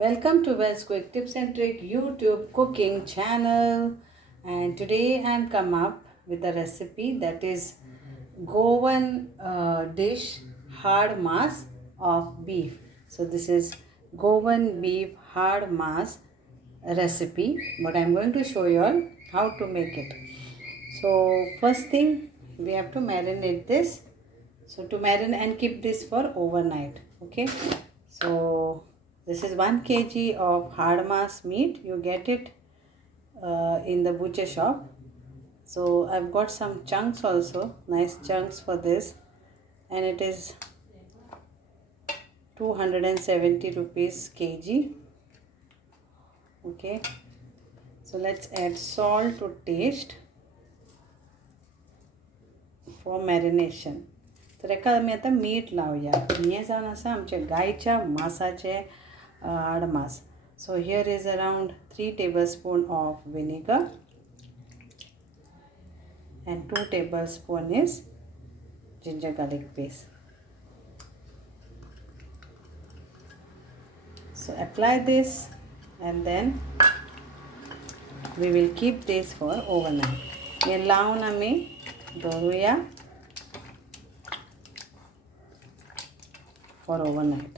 Welcome to Wells Quick Tips and Trick YouTube cooking channel, and today I'm come up with a recipe that is Goan dish hard mass of beef. So this is Goan beef hard mass recipe, but I'm going to show you all how to make it. So first thing, we have to marinate this. So to marinate and keep this for overnight. Okay. So this is 1 kg of hard mass meat. You get it in the butcher shop. So I've got some chunks also, nice chunks for this, and it is 270 rupees kg. Okay. So let's add salt to taste for marination. तर एका आमी आतां मीठ लावया. हें जावन आसा आमचे गायच्या मासाचे आडमास. So here is around 3 tablespoons of vinegar and 2 tablespoons is ginger garlic paste. So apply this and then we will keep this for overnight. हे लावन आमी दवरुया for overnight.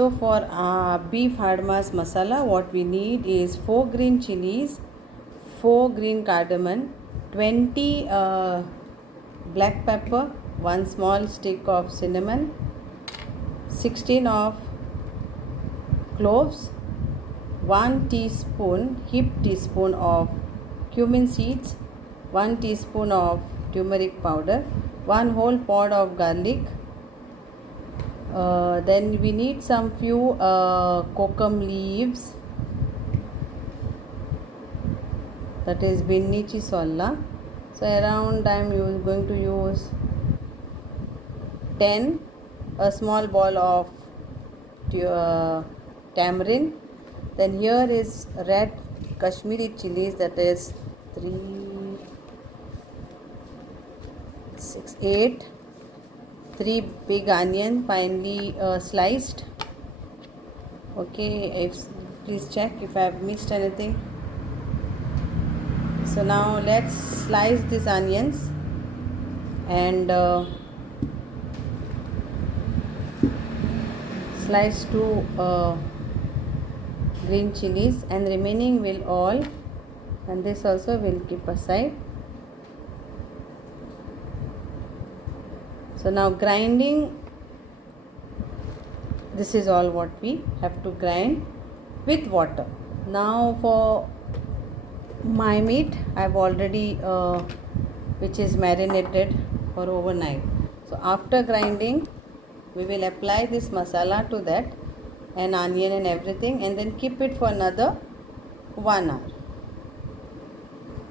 So for beef hard mass masala, what we need is 4 green chilies, 4 green cardamom, 20 black pepper, 1 small stick of cinnamon, 16 of cloves, 1 heaped teaspoon of cumin seeds, 1 teaspoon of turmeric powder, 1 whole pod of garlic. Then we need some few kokum leaves, that is binnichi solla. So around I'm going to use 10, a small ball of tamarind. Then here is red Kashmiri chilies, that is 3, 6, 8. 3 big onion finely sliced. Okay, please check if I have missed anything. So now let's slice these onions and slice 2 green chilies, and remaining will all, and this also will keep aside. So now grinding, this is all what we have to grind with water. Now for my meat, I've already which is marinated for overnight. So after grinding, we will apply this masala to that and onion and everything, and then keep it for another 1 hour.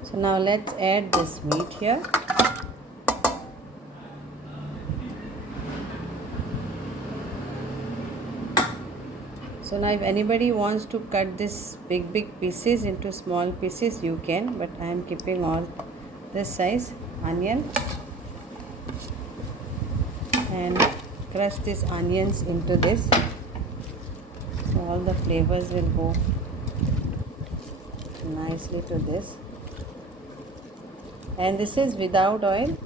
So now let's add this meat here. So now if anybody wants to cut this big pieces into small pieces, you can, but I am keeping all this size onion, and crush these onions into this, so all the flavors will go nicely to this. And this is without oil.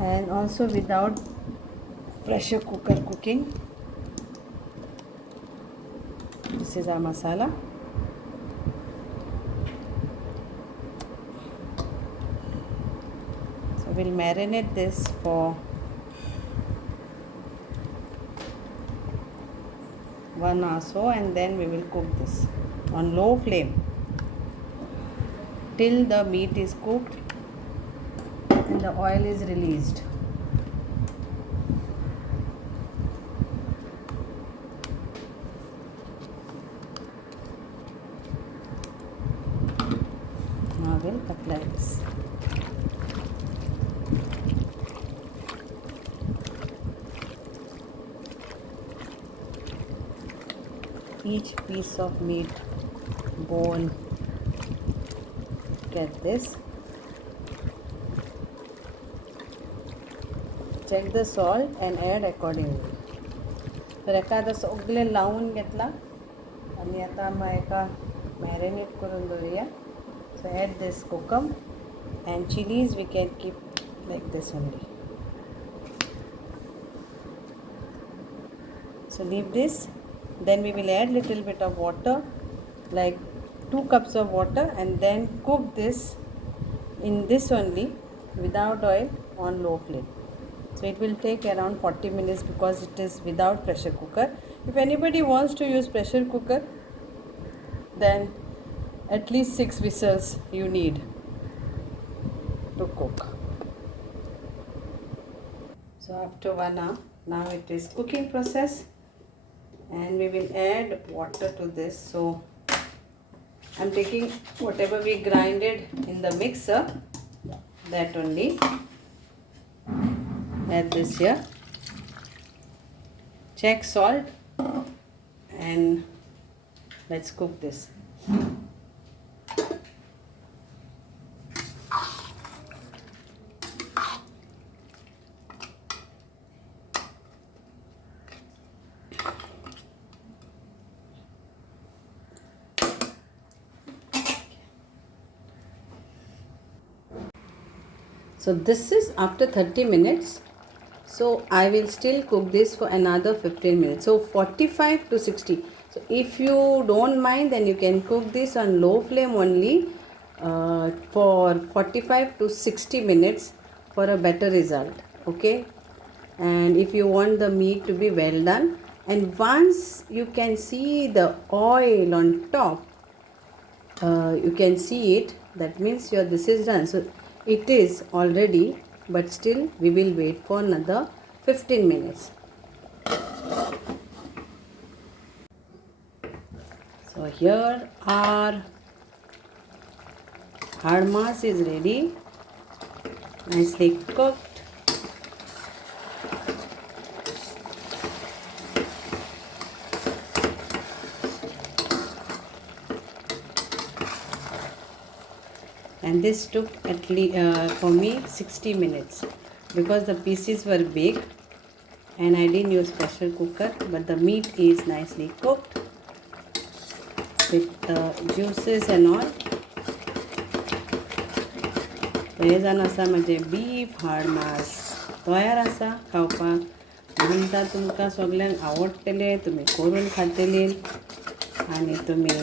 And also without pressure cooker cooking. This is our masala. So we'll marinate this for 1 hour or so, and then we will cook this on low flame till the meat is cooked and the oil is released. will apply this. Each piece of meat, bone, get this. Check the salt and add accordingly. तर एखादं सगळे लावून घेतला आणि आता मग एका marinate करून घेऊया. So add this kokum and chillies we can keep like this only. So leave this. Then we will add little bit of water, like 2 cups of water, and then cook this in this only without oil on low flame. So it will take around 40 minutes because it is without pressure cooker. If anybody wants to use pressure cooker, then at least 6 whistles you need to cook. So after 1 hour, now it is cooking process, and we will add water to this. So I'm taking whatever we grinded in the mixer, that only. Add this here. Check salt and let's cook this. So this is after 30 minutes. So I will still cook this for another 15 minutes. So 45 to 60. So if you don't mind, then you can cook this on low flame only for 45 to 60 minutes for a better result. Okay. And if you want the meat to be well done, and once you can see the oil on top, you can see it, that means this is done. So it is already, but still we will wait for another 15 minutes. So here our hard mass is ready, nicely cooked. And this took at least for me 60 minutes because the pieces were big and I didn't use pressure cooker, but the meat is nicely cooked with the juices and all. हे जावन आसा म्हणजे beef hard mass तयार आसा खावपाक. म्हणटा तुमकां सगळ्यांक आवडटलें, तुमी करून खातले आनी तुमी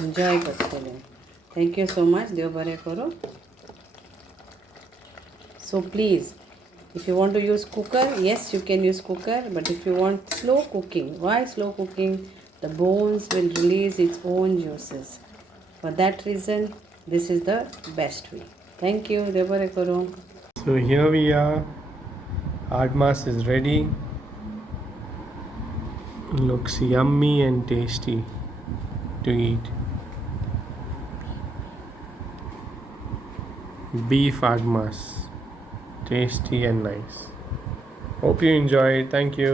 एन्जॉय करतले. Thank you so much. देव बरें करूं. So please, if you want to use cooker, yes, you can use cooker. But if you want slow cooking, why slow cooking? The bones will release its own juices. For that reason, this is the best way. Thank you. देव बरें करूं. So here we are. Hard mass is ready. Looks yummy and tasty to eat. Beef AAD Maas. Tasty and nice. Hope you enjoyed. Thank you.